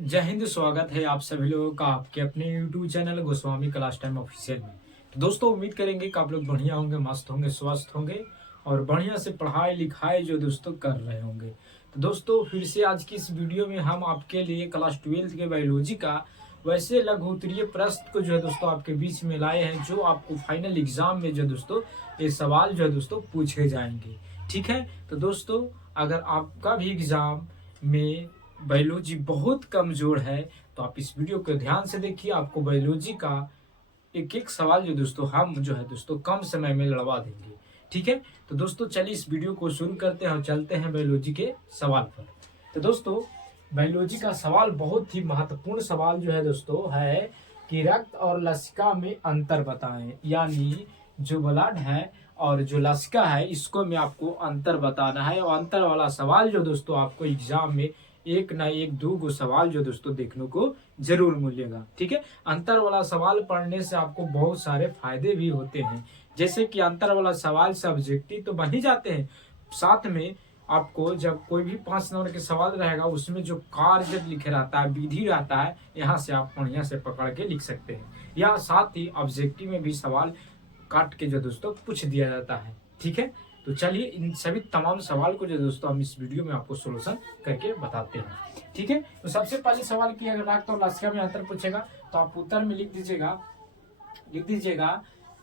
जय हिंद। स्वागत है आप सभी लोगों का आपके अपने YouTube channel Goswami class time official में। तो दोस्तों उम्मीद करेंगे कि आप लोग बढ़िया होंगे, मस्त होंगे, स्वस्थ होंगे और बढ़िया से पढ़ाई लिखाई जो दोस्तों कर रहे होंगे। तो दोस्तों फिर से आज की इस वीडियो में हम आपके लिए क्लास 12 के बायोलॉजी का वैसे लघु उत्तरीय प्रश्न को जो है दोस्तों आपके बीच में लाए हैं, जो आपको फाइनल एग्जाम में जो दोस्तों ये सवाल जो है दोस्तों पूछे जाएंगे। ठीक है, तो दोस्तों अगर आपका भी एग्जाम में बायोलॉजी बहुत कमजोर है तो आप इस वीडियो को ध्यान से देखिए। आपको बायोलॉजी का एक एक सवाल जो दोस्तों हम जो है दोस्तों कम समय में लड़वा देंगे। ठीक है, तो दोस्तों चलिए इस वीडियो को शुरू करते हैं और चलते हैं बायोलॉजी के सवाल पर। तो दोस्तों बायोलॉजी का सवाल बहुत ही महत्वपूर्ण सवाल जो है दोस्तों है कि रक्त और लसिका में अंतर बताएं। यानी जो ब्लड है और जो लसिका है इसको में आपको अंतर बताना है। और अंतर वाला सवाल जो दोस्तों आपको एग्जाम में एक ना एक दो गो सवाल जो दोस्तों देखने को जरूर मिलेगा। ठीक है, अंतर वाला सवाल पढ़ने से आपको बहुत सारे फायदे भी होते हैं, जैसे कि अंतर वाला सवाल से ऑब्जेक्टिव तो बन ही जाते हैं, साथ में आपको जब कोई भी 5 नंबर के सवाल रहेगा उसमें जो कार्य लिखे रहता है, विधि रहता है, यहाँ से आप बढ़िया से पकड़ के लिख सकते हैं। या साथ ही ऑब्जेक्टिव में भी सवाल काट के जो दोस्तों पूछ दिया जाता है। ठीक है, तो चलिए इन सभी तमाम सवाल को जो दोस्तों हम इस वीडियो में आपको सोल्यूशन करके बताते हैं। ठीक है, तो सबसे पहले सवाल की अगर रक्त और लसिका में अंतर पूछेगा तो आप उत्तर में लिख दीजिएगा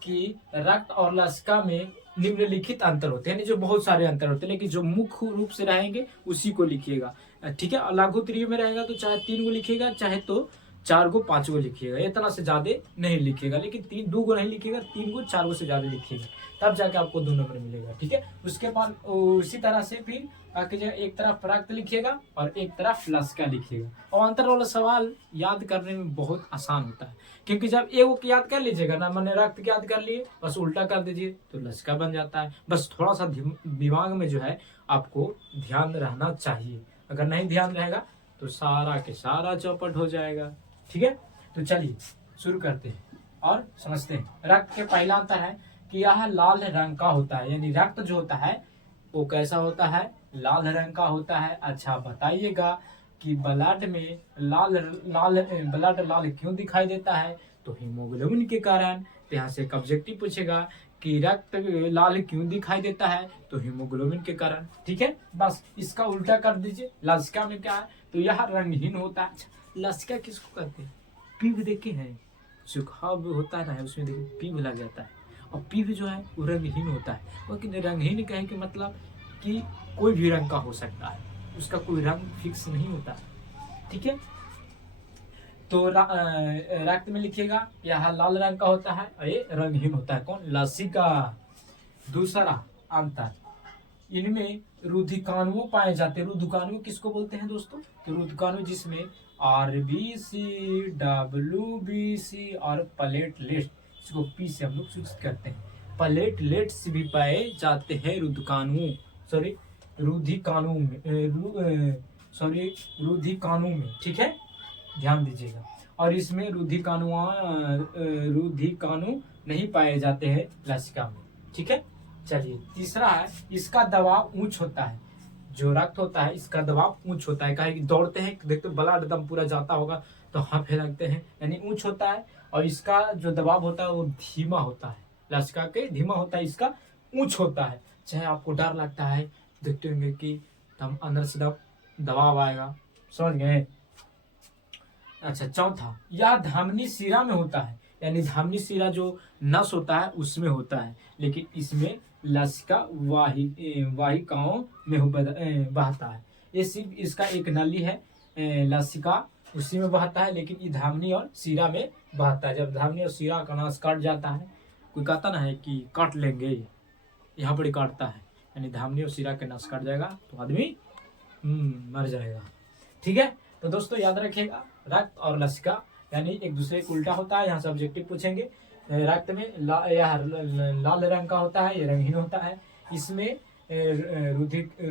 कि रक्त और लसिका में निम्नलिखित अंतर होते हैं। यानी जो बहुत सारे अंतर होते हैं, लेकिन जो मुख्य रूप से रहेंगे उसी को लिखिएगा। ठीक है, लघु उत्तरीय में रहेगा तो चाहे 3 गो लिखिएगा, चाहे तो 4 गो 5 गो लिखिएगा। इतना से ज्यादा नहीं लिखिएगा, लेकिन 2 गो नहीं लिखिएगा, 3 गो 4 गो से ज्यादा लिखिएगा, तब जाके आपको 2 नंबर मिलेगा। ठीक है, उसके बाद उसी तरह से फिर एक तरफ रक्त लिखिएगा और एक तरफ लसिका लिखिएगा। और अंतर वाला सवाल याद करने में बहुत आसान होता है, क्योंकि जब एगो को याद कर लीजिएगा ना, मैंने रक्त याद कर लिए, बस उल्टा कर दीजिए तो लसिका बन जाता है। बस थोड़ा सा दिमाग में जो है आपको ध्यान रहना चाहिए। अगर नहीं ध्यान रहेगा तो सारा के सारा चौपट हो जाएगा। ठीक है, तो चलिए शुरू करते हैं और समझते हैं। रक्त के पहला अंतर है कि यह लाल रंग का होता है। यानी रक्त जो होता है वो कैसा होता है? लाल रंग का होता है। अच्छा बताइएगा कि ब्लड में ब्लड लाल क्यों दिखाई देता है? तो हीमोग्लोबिन के कारण। तो यहाँ से एक ऑब्जेक्टिव पूछेगा कि रक्त लाल क्यों दिखाई देता है? तो हीमोग्लोबिन के कारण। ठीक है, बस इसका उल्टा कर दीजिए। लसिका में क्या है? तो यह रंगहीन होता है। लसिका किसको कहते हैं? पीव देखे हैं, जुकाम होता है ना, उसमें देखिए पीव लग जाता है, और पीव जो है वो रंगहीन होता है। लेकिन रंगहीन कहे कि मतलब कि कोई भी रंग का हो सकता है, उसका कोई रंग फिक्स नहीं होता है। ठीक है, तो रक्त में लिखिएगा यह लाल रंग का होता है और ये रंगहीन होता है। कौन? लसिका। दूसरा अंतर, इनमें रुधिकाणु पाए जाते हैं। रुधिकाणु किसको बोलते हैं दोस्तों? तो रुधिकाणु जिसमें आरबीसी, डब्ल्यूबीसी और प्लेटलेट्स, इसको पी से हम लोग सूचित करते हैं। प्लेटलेट्स भी पाए जाते हैं रुधिकाणु रुधिकाणु में। ठीक है, ध्यान दीजिएगा। और इसमें रुधिकाणु नहीं पाए जाते हैं लसिका में। ठीक है, चलिए तीसरा है, इसका दबाव उच्च होता है। जो रक्त होता है इसका दबाव उच्च होता है। कहे कि दौड़ते हैं, देखते ब्लड एकदम पूरा जाता होगा तो हाफे लगते हैं, यानी उच्च होता है। और इसका जो दबाव होता है वो धीमा होता है। लसिका के धीमा होता है, इसका उच्च होता है। चाहे आपको डर लगता है, देखते होंगे कि हम अंदर से दबाव आएगा, समझ गए? अच्छा, चौथा, यह धमनी शिरा में होता है। यानी धमनी शिरा जो नस होता है उसमें होता है, लेकिन इसमें लसिका वाहिकाओं में बहता है। ये सिर्फ इसका एक नली है, लसिका उसी में बहता है, लेकिन ये धमनी और शिरा में बहता है। जब धमनी और शिरा का नस कट जाता है, कोई कहता ना है कि काट लेंगे, यहाँ पर काटता है, यानी धमनी और शिरा के नस कट जाएगा तो आदमी मर जाएगा। ठीक है, तो दोस्तों याद रखिएगा रक्त और लसिका यानी एक दूसरे को उल्टा होता है। यहाँ से ऑब्जेक्टिव पूछेंगे। रक्त में लाल रंग का होता है, ये रंगहीन होता है। इसमें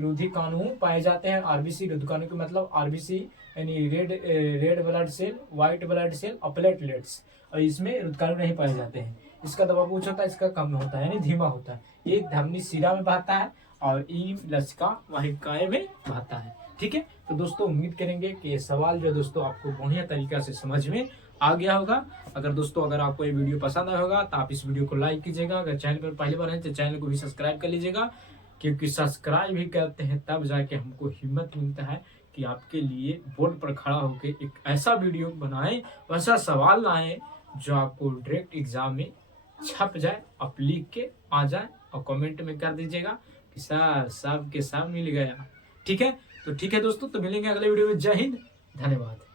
रुधिकाणु पाए जाते हैं। आरबीसी, रुधिकाणु का मतलब आरबीसी यानी red blood cell, white blood cell और प्लेटलेट्स। और इसमें रुधिकाणु नहीं पाए जाते हैं। इसका दबाव उच्च होता है, इसका कम होता है, यानी धीमा होता है। ये धमनी शिरा में बहता है और ई लसिका वाहिकाएं में बहता है। ठीक है। तो दोस्तों उम्मीद करेंगे कि ये सवाल जो है दोस्तों आपको बढ़िया तरीका से समझ में आ गया होगा। अगर आपको ये वीडियो पसंद आया होगा तो आप इस वीडियो को लाइक कीजिएगा। अगर चैनल पर पहली बार है तो चैनल को भी सब्सक्राइब कर लीजिएगा, क्योंकि सब्सक्राइब ही करते हैं तब जाके हमको हिम्मत मिलता है कि आपके लिए बोर्ड पर खड़ा होकर एक ऐसा वीडियो बनाएं, वैसा सवाल लाएं जो आपको डायरेक्ट एग्जाम में छप जाए, आप लिख के आ जाए और कमेंट में कर दीजिएगा कि सर सब के सब मिल गया। ठीक है, तो ठीक है दोस्तों, तो मिलेंगे अगले वीडियो में। जय हिंद, धन्यवाद।